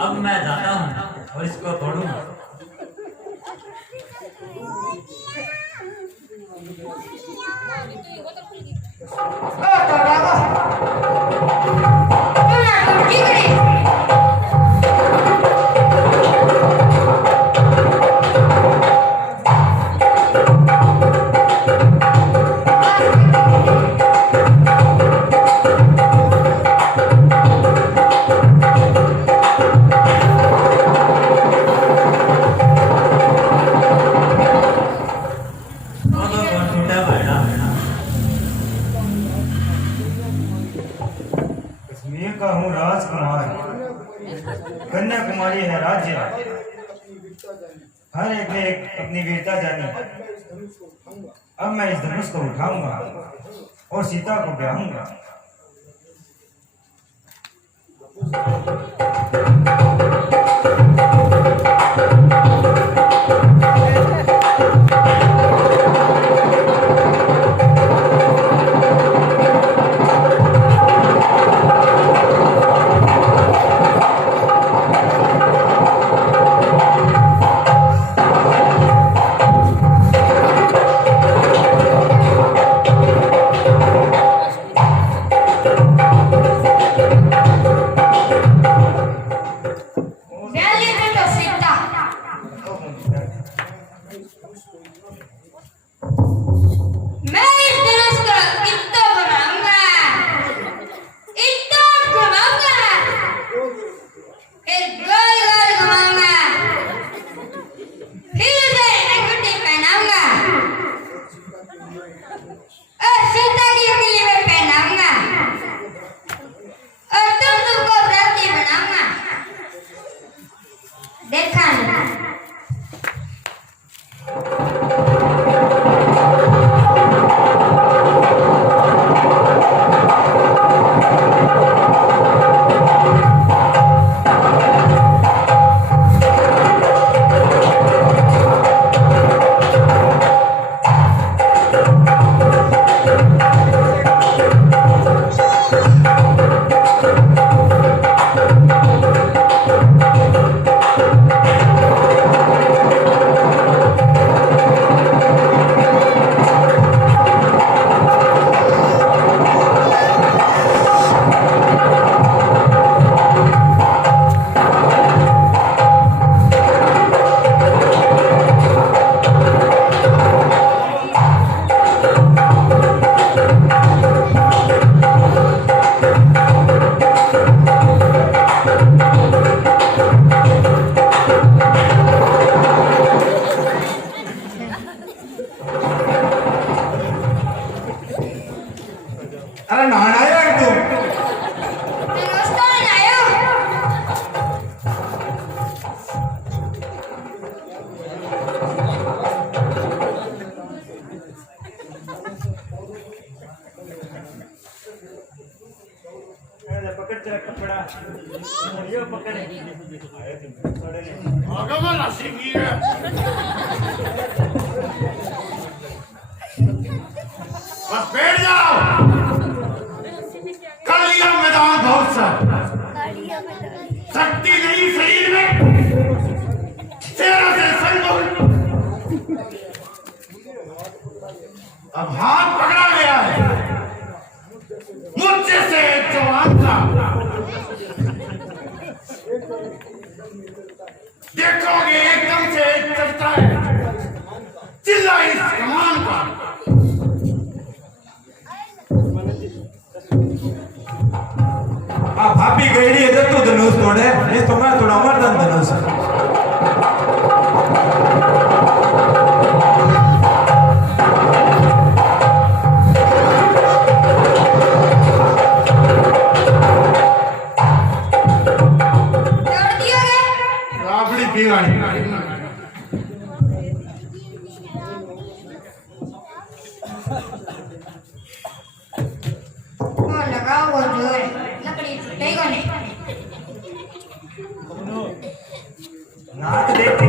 अब मैं जाता हूँ और इसको तोड़ूंगा। का हूँ राजकुमार, कन्याकुमारी है राज्य। हर एक ने अपनी वीरता जानी। अब मैं इस धनुष को उठाऊंगा और सीता को ब्याहूंगा। बस बैठ जाओ। कर लिया मैदान बहुत सा। शक्ति नहीं शरीर में, सेना से संग। अब हाथ पकड़ा गया है मुझसे से जवान का। देखोगे एकदम से चलता है, चिल्ला इस कमान का। भाभी गई है तो धनुष तोड़े, ये तो मैं थोड़ा मर्दन धनुष है। राबड़ी पीवानी नाक देखती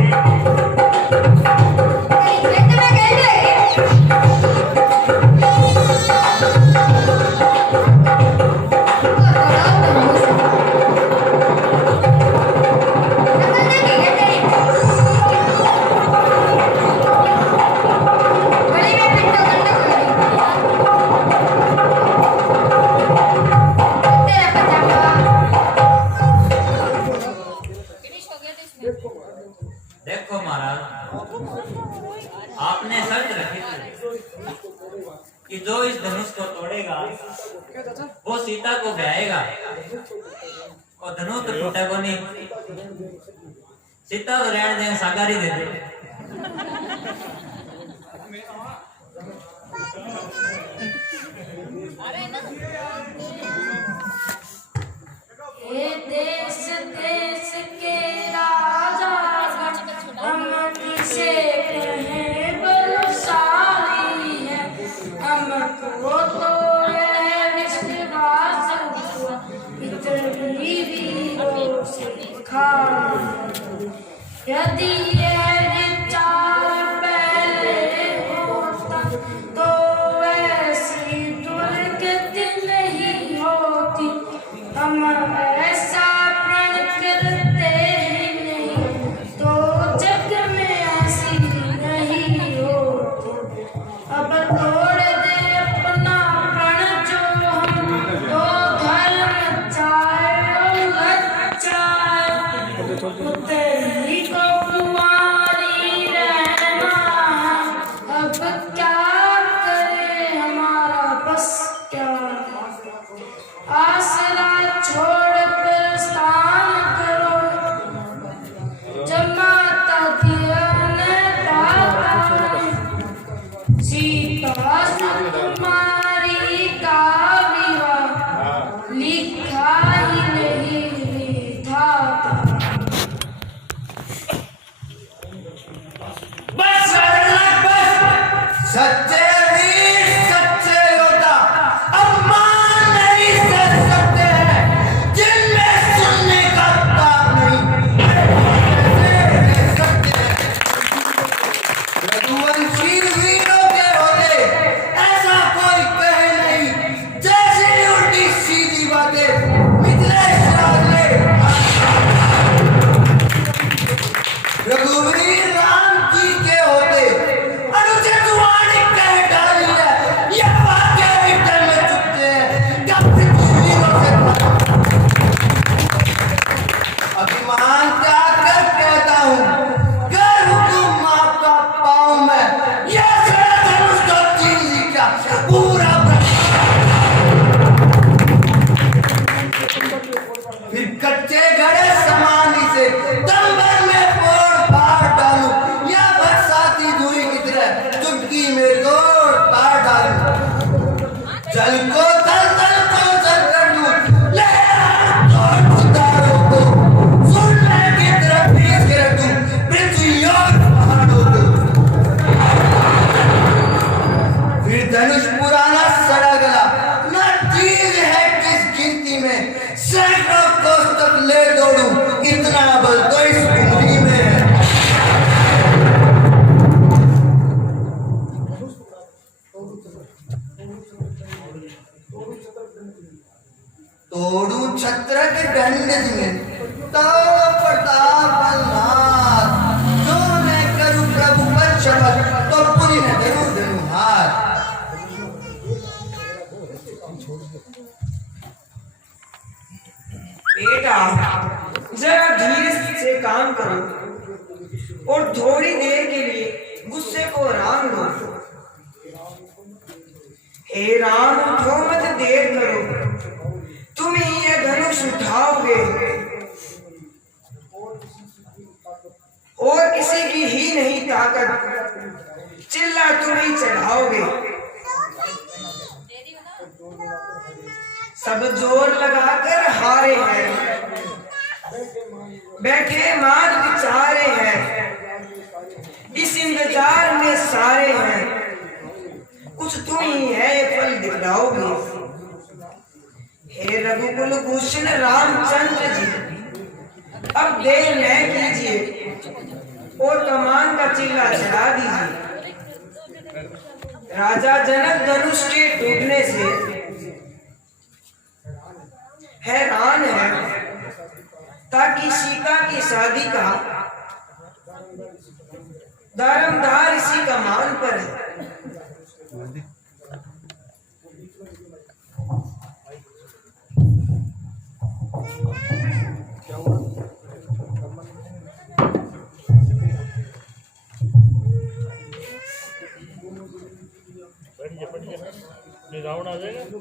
और धनु तो टूटा को नहीं सीता तो रहने देंगे सागारी दे दे ये देश देश के राजा हम किसे कहें बलशाली है हमको तो यह विश्वास हुआ इतनी वीरों से खाली यदि यह विचार पहले होता तो ऐसी दुर्गति नहीं होती हम ऐसा प्रण करते ही नहीं तो जग में ऐसी नहीं होती अब तोड़ दे अपना प्रण जो हम तो धर्म चाहे चाहे तेरी को कुंवारी रहना है अब क्या करे हमारा बस क्या आसरा छोड़ प्रस्थान करो जमाता दिया ने पाता सीता सुकुमारी का विवाह लिखा ही नहीं था बस सच्चे वीर सच्चे योद्धा अपमान नहीं सह सकते हैं जिनमें सुनने का ताब नहीं रघुवंशी वीरों के होते ऐसा कोई कहे नहीं जैसे उल्टी सीधी बातें मिथिलेश राज ने रघुवीर राम जी के होते अनुचित वाणी कह डाली है यह वाक्य हृदय में चुपते हैं कब से वीरों से अभिमान त्याग कर कहता हूँ कर हुकुम आपका पाऊं मैं यह खड़ा धनुष तो चीज क्या पूरा फिर कच्चे घड़े समानी से दंबर में फोड़ फाड़ डालूं या बरसाती धुई की तरह चुटकी में तोड़ पार डालूं जल को तल तल को जल कर दूं ले तोड़ सितारों को सुनने की तरफ भेज के रख दूं पृथ्वी और पहाड़ों को फिर धनुष पुराना सड़ा गला न चीज है किस गिनती में सैकड़ों कोस तक ले दौड़ूं इतना बल तो इस कुंडली में है तोड़ू छत्र के दंड दिए तो प्रताप बलनाथ जो मैं करूं प्रभु पर शपथ तो पूरी न धनु धनुहार बेटा जरा धीरे से काम करो और थोड़ी देर के लिए गुस्से को राम लो हे राम उठो मत देर करो तुम ही ये धनुष उठाओगे और किसी की ही नहीं ताकत चिल्ला तुम ही चढ़ाओगे सब जोर लगाकर हारे हैं बैठे मान विचारे हैं इस इंतजार में सारे हैं कुछ तुम ही है फल दिखलाओगे हे रघुकुल भूषण रामचंद्र जी अब देर न कीजिए और कमान का चिल्ला चढ़ा दीजिए राजा जनक धनुष के टूटने से हैरान है ताकि सीता की शादी का दारमदार इसी कमान पर है रावण आ जाएगा।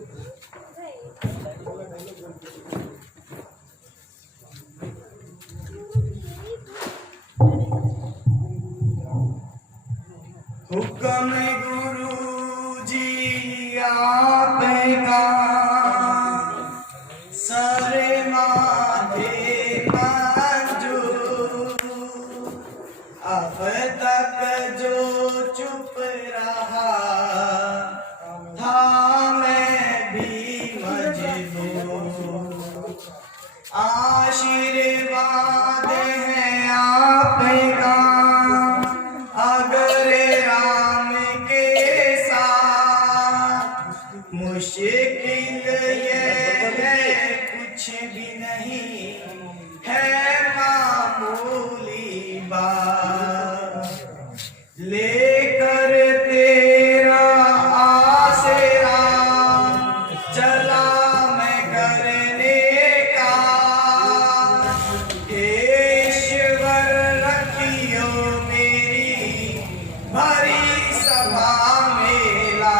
हुक्म गुरु जी आपका सारे माथे मंजूर अब तक जो चुप रहा था मैं भी मजबूर आशीर्वाद है आपका अगर राम के साथ मुश्किल ये है कुछ भी नहीं है मामूली बात लेकर तेरा आसरा चला मैं करने का ईश्वर रखियो मेरी भरी सभा मेला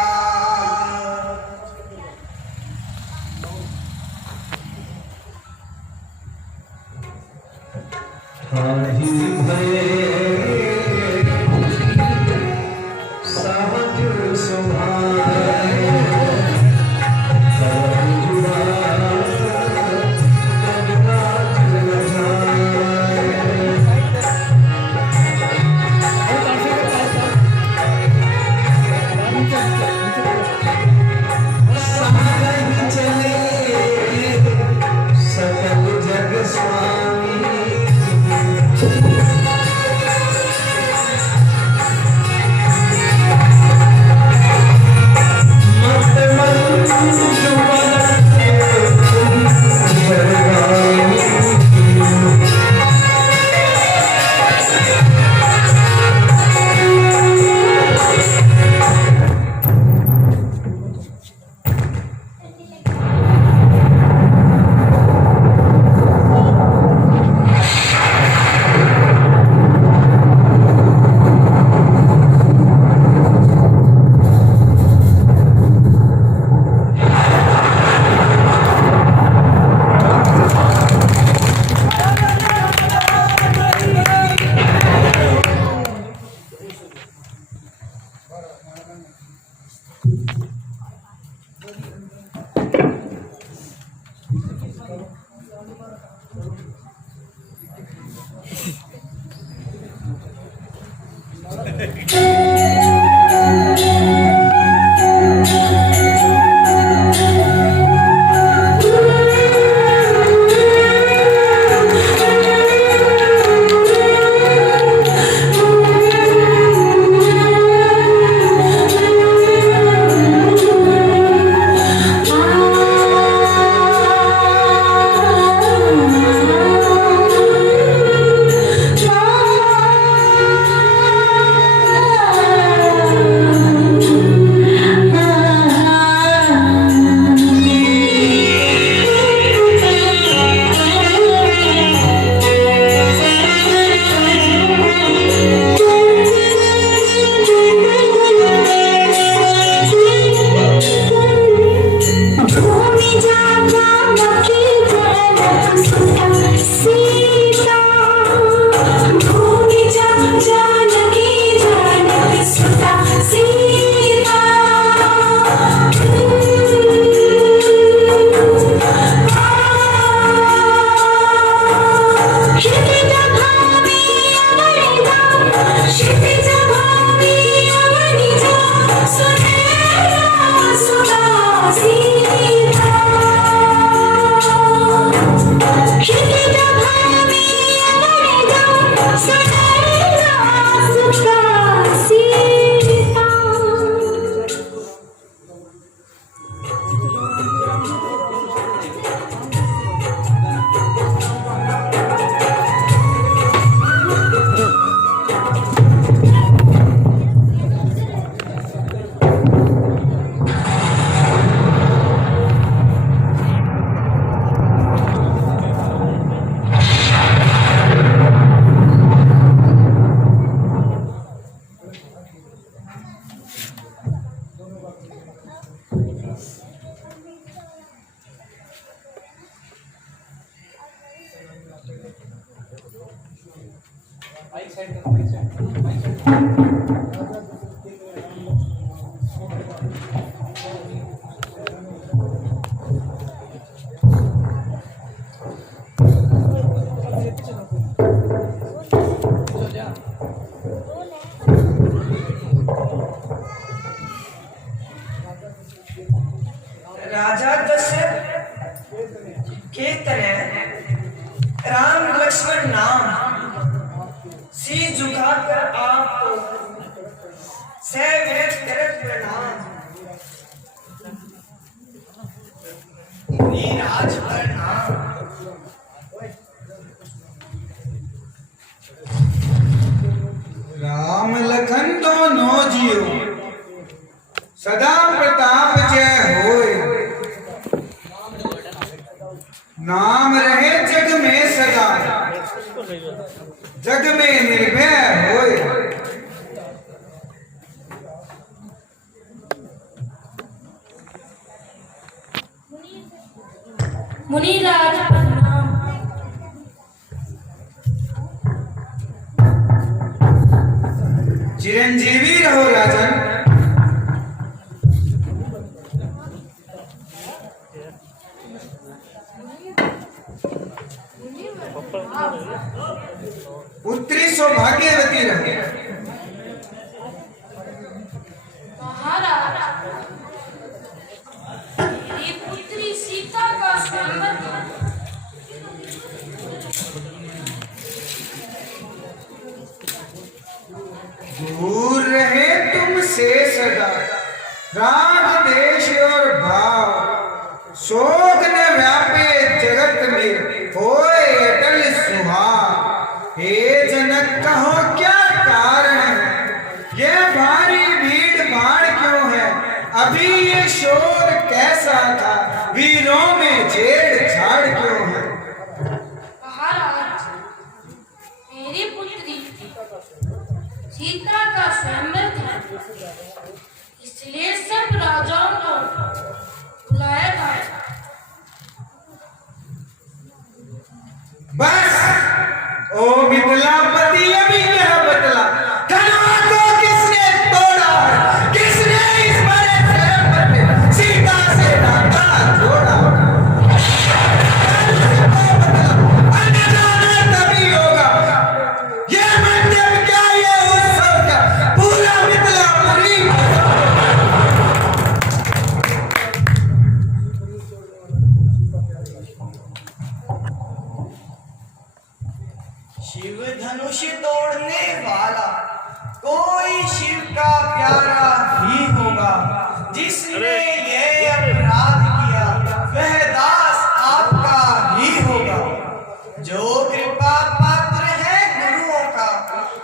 कीर्तन राम लक्ष्मण नाम सी झुकाकर आपको सैकड़ों तरफ प्रणाम नीराज पर नाम राम लखन दोनों जियो सदा प्रताप जय होए, नाम रहे जग में सदा, जग में निर्भय होए। मुनिराज प्रणाम। चिरंजीवी रहो राजन। पुत्री सौभाग्यवती रहे। महाराज, मेरी पुत्री सीता का स्वयंवर था। दूर रहे तुमसे सदा राग देश और भाव, शोक न व्यापे जगत में होए अटल सुहाग। हे जनक कहो क्या कारण है, ये भारी भीड़ भाड़ क्यों है, अभी ये शोर कैसा था, वीरों में छेड़छाड़ क्यों है। महाराज, मेरी पुत्री सीता का स्वयंवर था, इसलिए सब राजाओं को बुलाया गया। बस ओ मिथिलापति अभी यह बतला, कनवा को किसने तोड़ा, किसने इस बड़े स्वयंवर में सीता से नाता जोड़ा। अन्यथा तभी होगा ये मंडप क्या, ये उत्सव क्या, पूरा मिथिलापुरी शिव धनुष तोड़ने वाला कोई शिव का प्यारा ही होगा, जिसने ये अपराध किया वह दास आपका ही होगा। जो कृपा पात्र है गुरुओं का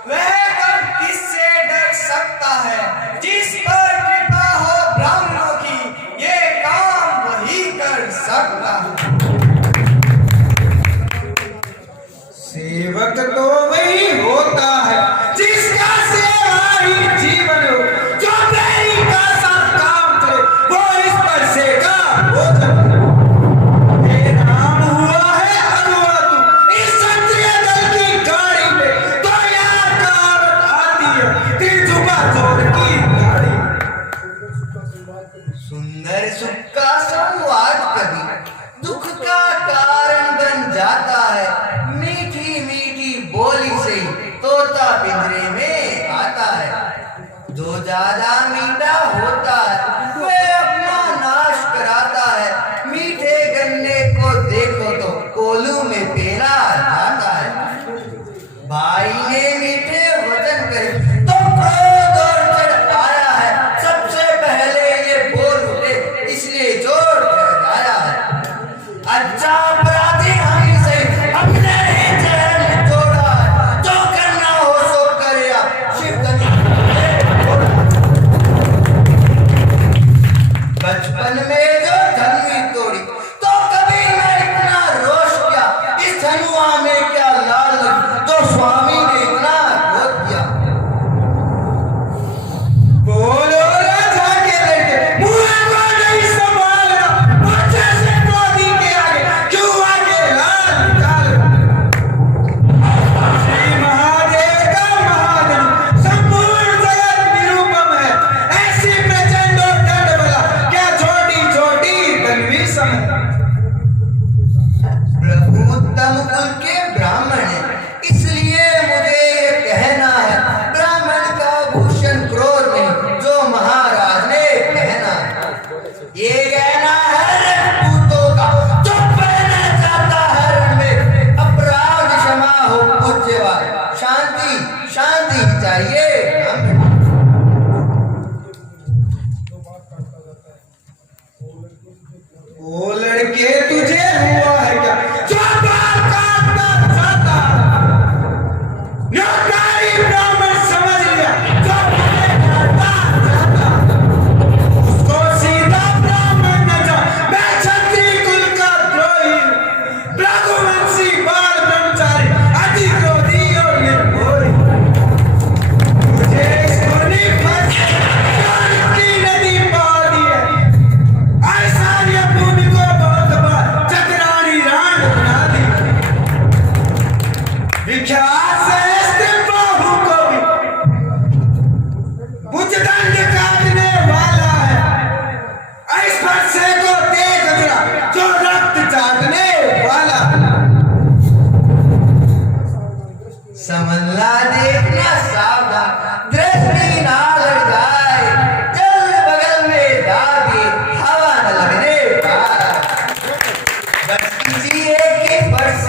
वह कब किससे डर सकता है, जिस पर कृपा हो ब्राह्मणों की ये काम वही कर सकता है। सेवक तो वही होता है जिसका सेवा ही जीवन हो, जो मेरी का सब काम करे वो इस पर से का भोजन। हे राम हुआ है अगुआ तू इस क्षत्रिय दल की गाड़ी में, तो यार कहावत आती है दिल झुका जोड़ की गाड़ी। सुंदर सुख का संवाद कभी दुख का कारण बन जाता है, मीठी मीठी बोली से तोता पिंजरे में आता है। जो ज्यादा मीठा होता है वह अपना नाश कराता है, मीठे गन्ने को देखो तो कोलू में पेला जाता है। भाई ने मीठे वचन करे तो क्रोध और चढ़ आया है, सबसे पहले ये बोल उठे इसलिए जोर ठहराया है। अच्छा अपराधी हमी से अपने ही चरण जोड़ा है, जो करना हो सो करे शिव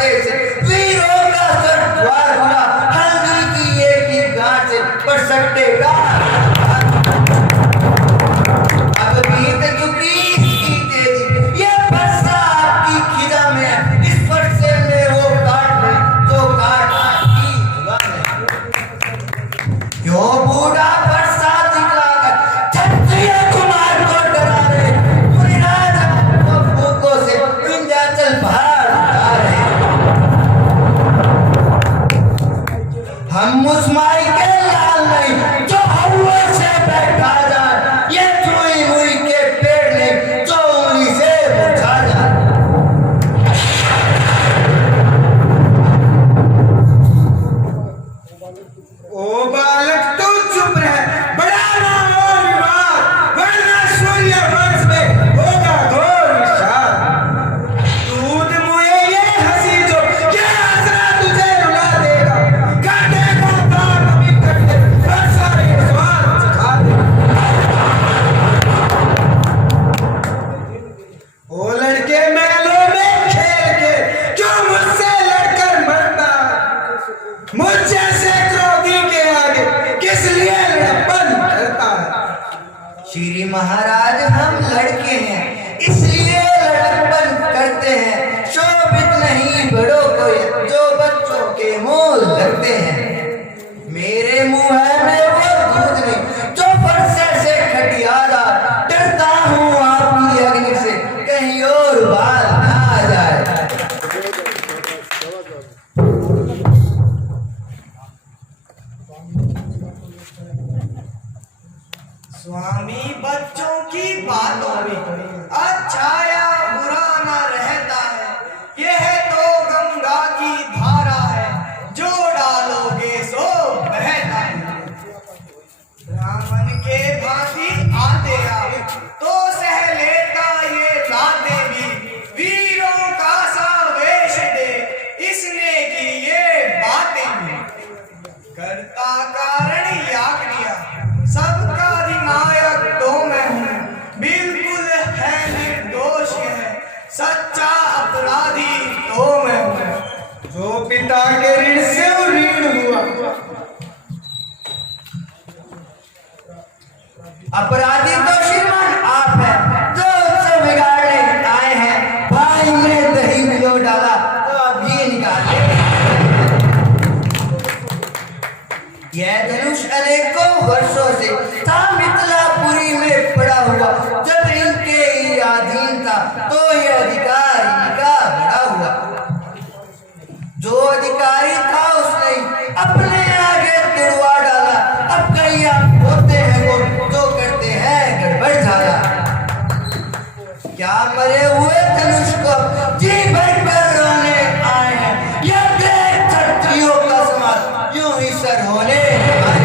स्पर्शे से वीरों का स्वर्गद्वार खुला, हल्दी की एक ही गांठ से पर सकते का अब बीत चुकी इसकी तेजी, ये बरसा आपकी खिजा में है, इस स्पर्शे में वो काट ले तो काट आपकी जुबान में। क्यों बूढ़ा बरसा दिखलाकर क्षत्रिय कुमार को डरा रहे, मुनिराज फूकों से विंध्याचल पहाड़ उठा रहे। हम उस माई के लाल नहीं जो हवा से बैठा जाए, ये चुई मुई के पेड़ ने जो उंगली से बुझा जाए। ओ बालक तू चुप रह, बड़ा ना हो विवाद, वरना सूर्य वंश में होगा घोर विषाद। दूध मुए ये हंसी जो ये हंसना तुझे रुला देगा, काटे का दाग अभी कटे और सारे स्वाद चखा देगा। ओ लड़के महलों में खेल के क्यों मुझसे लड़कर मरता है, मुझ जैसे क्रोधी के आगे किस लिए लड़पन करता है। श्री महाराज हम लड़के हैं इसलिए लड़कपन करते हैं, शोभित नहीं बड़ों को ये जो बच्चों के मुंह लगते हैं। मेरे मुंह में वो दूध नहीं जो फरसे से खटियाला, डरता हूँ आपकी अग्नि से कहीं और बाल ना आ जाए। स्वामी बच्चों की बातों में अच्छा या बुरा न रहता है, यह तो गंगा की धारा है जो डालोगे सो बहता है। ब्राह्मण के भांति आते आप तो सह लेता ये दाते भी, वीरों का सा वेश दे इसने की ये बातें भी। करता कारण याग दिया सबका अधिनायक तो मैं हूँ, बिल्कुल है निर्दोष है सच्चा अपराधी तो मैं हूँ। जो पिता के ऋण से ऋण हुआ, अपराधी तो श्रीमान आप हैं जो उत्सव बिगाड़ने आए हैं। भाई ने दही मिलो डाला तो अभी निकाले। यह धनुष अनेकों वर्षों से था मिथिलापुरी में पड़ा हुआ, जब इनके अधीन था तो यह अधिकार इनका बड़ा हुआ। जो अधिकारी था उसने अपने आगे तुड़वा डाला, अब कहीं आप होते हैं वो जो करते हैं गड़बड़ झाला। क्या मरे हुए धनुष को जी भर कर रोने आए हैं, यह देख क्षत्रियों का समाज यूं ही सर होने आए।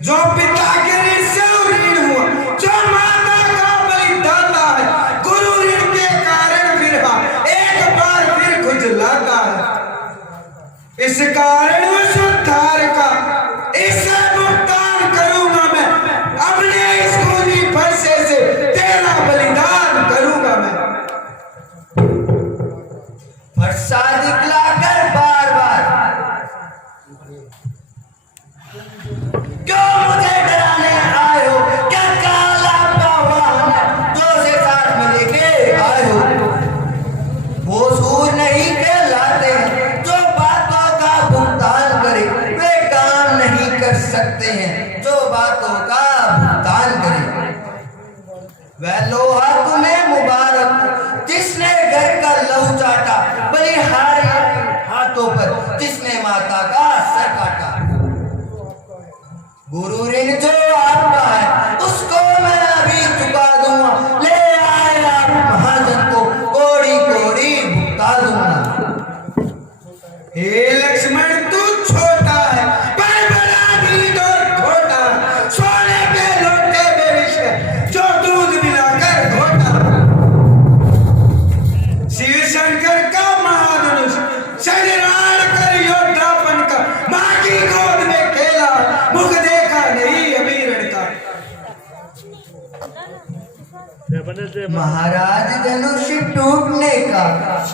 जो पिता के ऋण से ऋण हुआ, जो माता का बलिदाता है, गुरु ऋण के कारण विरहा एक बार फिर खुजलाता है। इस कारण उस उद्धार का इसे भुगतान करूंगा मैं, अपने इस खूनी फरसे से तेरा बलिदान करूंगा मैं। फरसा दिखलाकर बार बार क्यों मुझे डराने आए हो, क्या काला का वाहन है जो से साथ में लेके आए हो। वो सूर नहीं कहलाते हैं जो बातों का भुगतान करे, वे काम नहीं कर सकते हैं जो बातों का भुगतान करे। वह लोहा तुम्हें मुबारक जिसने घर का लहू चाटा, बलिहारी हाथों पर जिसने माता का सर काटा। गुरु ऋण जो आपका है उसको मैं अभी चुका दूंगा, ले आए आप महाजन को कोड़ी कोड़ी भुगता दूंगा। हे लक्ष्मण तू छोटा है पर बड़ा भी तो छोटा, सोने के लोटे में विष है जो दूध मिलाकर घोटा। शिव शंकर का महाधनुष शरीरान कर योद्धापन का, माँ की गोद में खेला मुख देखा नहीं अभी लड़का। महाराज धनुष टूट टूटने का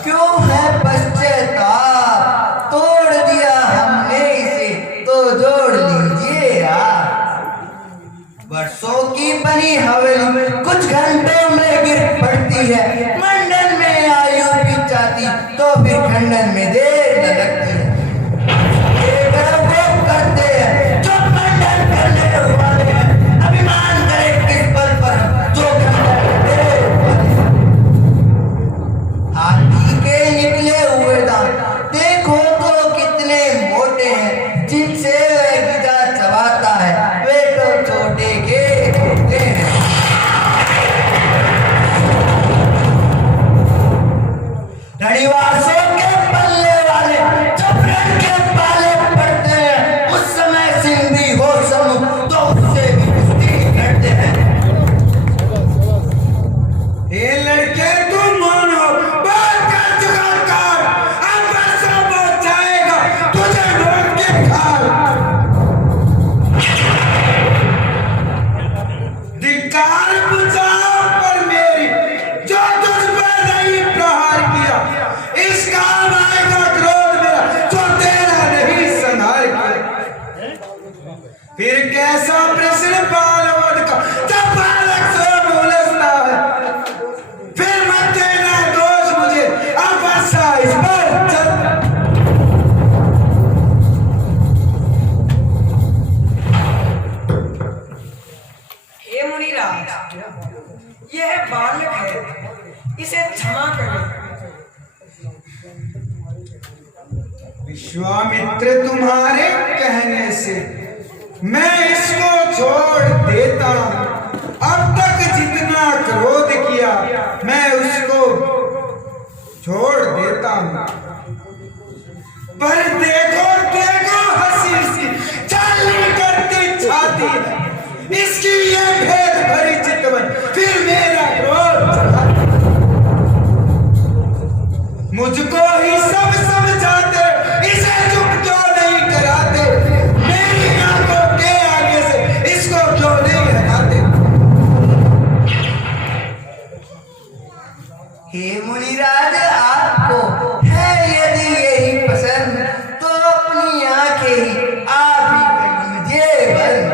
क्यों है पश्चाताप, तोड़ दिया हमने इसे तो जोड़ लीजिए आप। वर्षों की बनी हवेली कुछ घंटों में गिर पड़ती है, मंडन में आयु भी चाहती तो फिर खंडन में देर न लगती है। वो करते हैं जो मंडन करने वाले हैं, अभिमान करे किस बल पर जो खंडन करने वाले हैं। हाथी के निकले हुए दांत देखो तो कितने मोटे हैं, जिनसे वह गिदा चबाता है वे तो छोटे के होते हैं। रणिवासों के पल्ले वाले जब रण के पाले पड़ते हैं, उस समय सिंधी हो समूह तो उससे भी कुश्ती लड़ते हैं। ये लड़के तुम मानो बात कर चुका कार, अब बरसों बाद जाएगा तुझे ढूंढ के खाल। धिक्कार बुझाओ पर मेरी जो तुझ पर नहीं प्रहार किया, इस काम आएगा क्रोध मेरा जो तेरा नहीं संहार किया। फिर कैसा प्रश्न बालवद का जब बालक स्वयं उलझता है, फिर मत देना दोष मुझे अब वर्षा इस पर चल। हे मुनिराज, यह बालक है, इसे क्षमा करें। विश्वामित्र तुम्हारे कहने से मैं इसको छोड़ देता हूं। अब तक जितना क्रोध किया मैं उसको छोड़ देता हूं, पर देखो देखो हंसी सी चालनी करती छाती है, इसकी ये भेद भरी चितवन फिर मेरा क्रोध चढ़ाती। मुझको ही सब समझाते, इसे चुप क्यों नहीं कराते, मेरी आंखों के आगे से इसको क्यों नहीं हटाते। हे मुनिराज, आपको है यदि यही पसंद तो अपनी आंखें ही आप ही कर लीजिए बंद।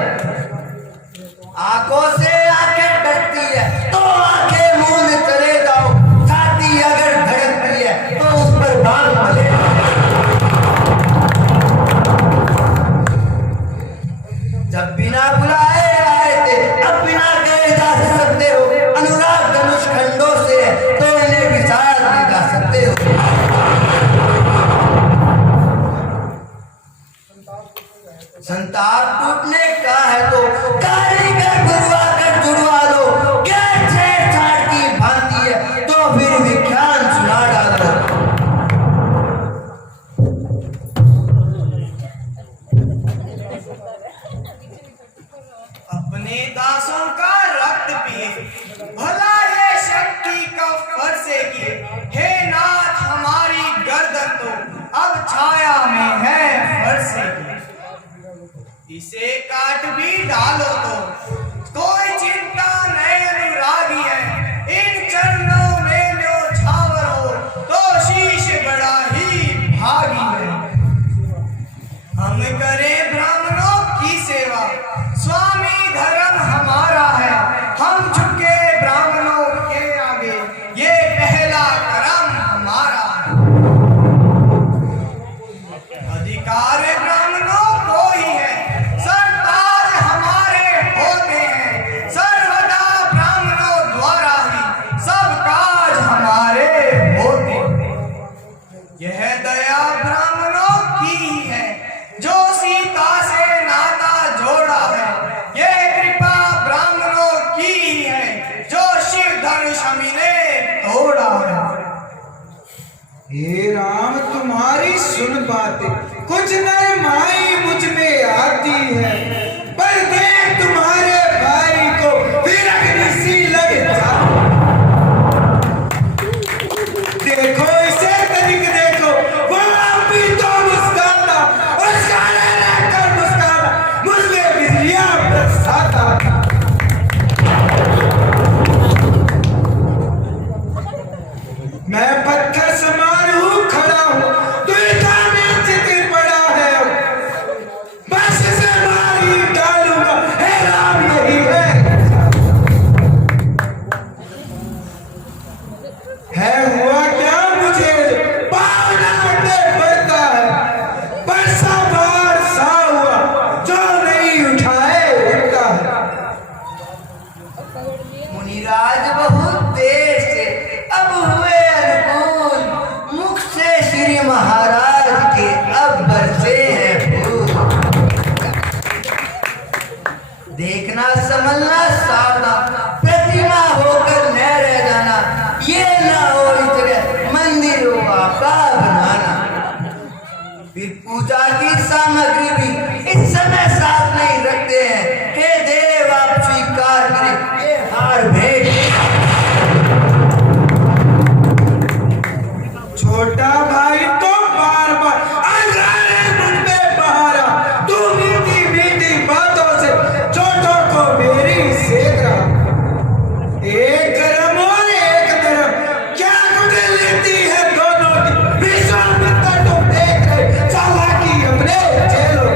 आंखों से आंखें डरती है तो आंखें मूंद चले जाओ, छाती अगर धड़कती है तो उस पर बाण मले। जब बिना बुलाए आए थे अब बिना कहे जा सकते हो, अनुराग धनुष खंडों से है तो इन्हें भी साथ ले जा सकते हो। संताप टूटने का है तो कारीगर गुरुआ कर जुड़वा दो, क्या छेड़छाड़ की भांति है तो फिर विख्यान सुना डालो। अपने दासों का रक्त पिए, भला ये शक्ति का फरसे किए। हे नाथ, हमारी गर्दन तो अब छाया में है फरसे की, इसे काट भी डालो तो कोई चिंता नहीं अनुरागी है। इन चरणों में जो छावर हो तो शीश बड़ा ही भागी है। हम करें ब्राह्मणों की सेवा, स्वामी धर्म हमारा है, हम झुके ब्राह्मणों के आगे, ये पहला कर्म हमारा है। अधिकार ब्राह्मणों को ही है, सरताज हमारे होते हैं, सर्वदा ब्राह्मणों द्वारा ही सब काज हमारे होते हैं। यह दया ब्राह्मणों की ही है जो सीता से नाता जोड़ा है, यह कृपा ब्राह्मणों की ही है जो शिव धनुष हमने तोड़ा है। हे राम, तुम्हारी सुन बातें कुछ नरमाई मुझ में आती है, पर देख तुम्हारे भाई को फिर अग्नि सी लग जाती। देखो इसे तनिक देखो, वो अब भी तो मुस्कुराता, उसका रहकर मुस्कुराता, मुझ में बिजलियां बरसाता। मैं पत्थर समान हूँ खड़ा हूँ, दुविधा में चित पड़ा है, बस से मार ही डालूंगा, हे राम यही है हुआ क्या मुझे पावना पे पड़ता है, बरसा बार सा हुआ जो नहीं उठाए उठता है। मुनिराज बहुत देर से अब हुए अनुकूल, मुख से श्री महाराज के अब बरसे हैं फूल। देखना समझना सावधान, प्रतिमा होकर न रह जाना, ये ना हो इतने मंदिर हो आपका बनाना। फिर पूजा की सामग्री भी इस समय साथ नहीं रखते हैं, हे देव आप स्वीकार करें ये हार भेंट। छोटा भाई तो बार बार अंगारे मुझ पे बहारा, तू मीठी मीठी बातों से छोटों को मेरी सेक रहा। एक गरम और एक नरम, क्या गुटे लेती है दोनों की, विश्वामित्र तो देख रहे चालाकी अपने चेलों।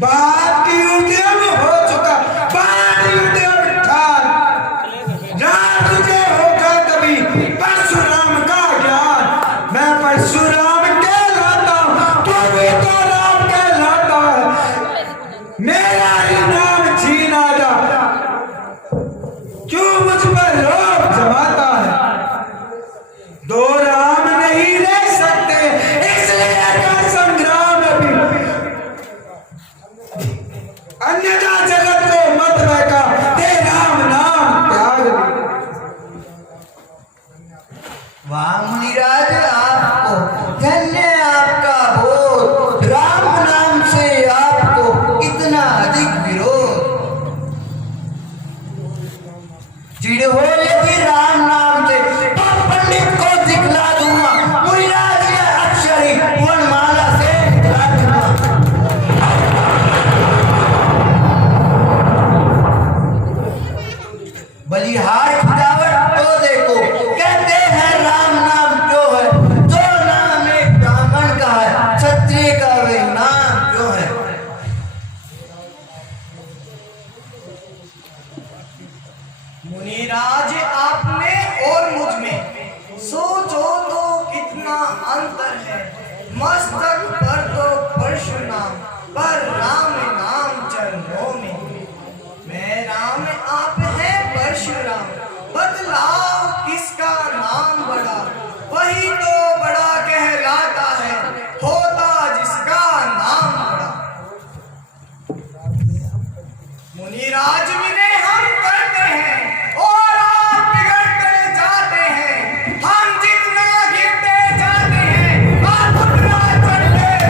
बाप की उद्यम हो चुका, बाण उद्यम ठान, राम तुझे होगा कभी परशुराम का ज्ञान। मैं परशुराम कहलाता हूँ, तू भी तो राम कहलाता है, मेरा ही नाम छीना जा, क्यों मुझ पर रोब जमाता है। दो राम नहीं रह सकते, इसलिए का संग्राम अभी, अन्यथा जगत को मत बहका, दे राम नाम त्याग दे। वाह मुनिराज आपको धन्य आपका बोध, राम नाम से आपको इतना अधिक विरोध। चिढ़ हो यदि राम नाम से तो पंडित को दिखला दूंगा, मुनिराज ये अक्षरी वर्णमाला से दिखला दूंगा। बलिहार खुदावट तो देखो, कहते हैं राम नाम जो है, जो नाम एक ब्राह्मण का है, क्षत्रिय का वे नाम जो है। मुनिराज आप में और मुझ में सोचो तो कितना अंतर है। मस्तक पर तो परशुराम, पर राम नाम चरणों में। मैं राम आप हैं परशुराम, बदलाव किसका नाम बड़ा, वही तो बड़ा कहलाता है, होता जिसका नाम बड़ा। मुनिराज विनय हम करते हैं और आप बिगड़ते जाते हैं, हम जितना गिरते जाते हैं आप उतना चढ़ते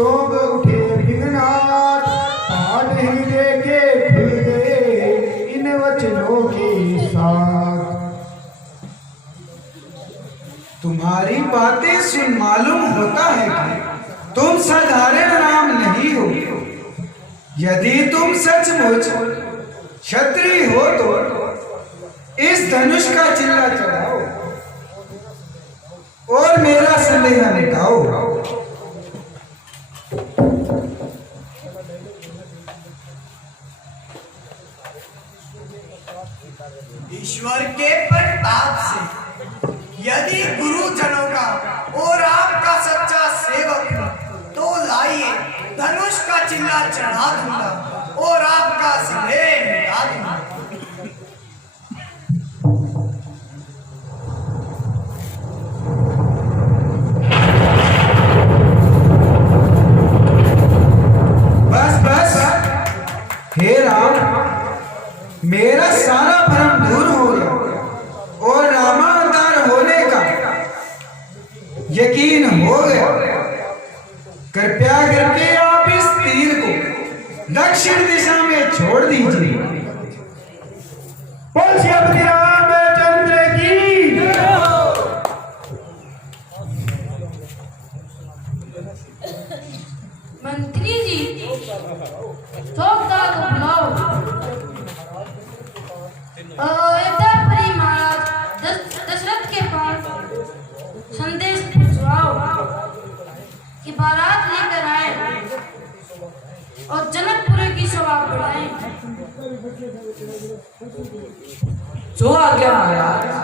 शोभ उठे विघ्नाथ, पाठ हृदय के खुल गए इन वचनों के साथ। तुम्हारी बातें सुन मालूम होता है कि तुम साधारण राम नहीं हो। यदि तुम सचमुच क्षत्रिय हो तो इस धनुष का चिल्ला चढ़ाओ और मेरा संदेह मिटाओ। ईश्वर के प्रताप से यदि गुरुजनों का और आपका सच्चा सेवक हूं तो लाइए धनुष का चिल्ला चढ़ा दूंगा और आपका संदेह मिटा दूंगा। बस बस हे राम, मेरा सारा भ्रम दूर हो गया और रामावतार होने का यकीन हो गया। कृपया करके आप इस तीर को दक्षिण दिशा में छोड़ दीजिए। बोल श्री रामचंद्र की। मंत्री जी, चौकदार को बुलाओ। अयोध्यापुरी महाराज दशरथ के पास संदेश भिजवाओ कि बारात लेकर आए और जनकपुर की शोभा बढ़ाएं। जो आज्ञा महाराज।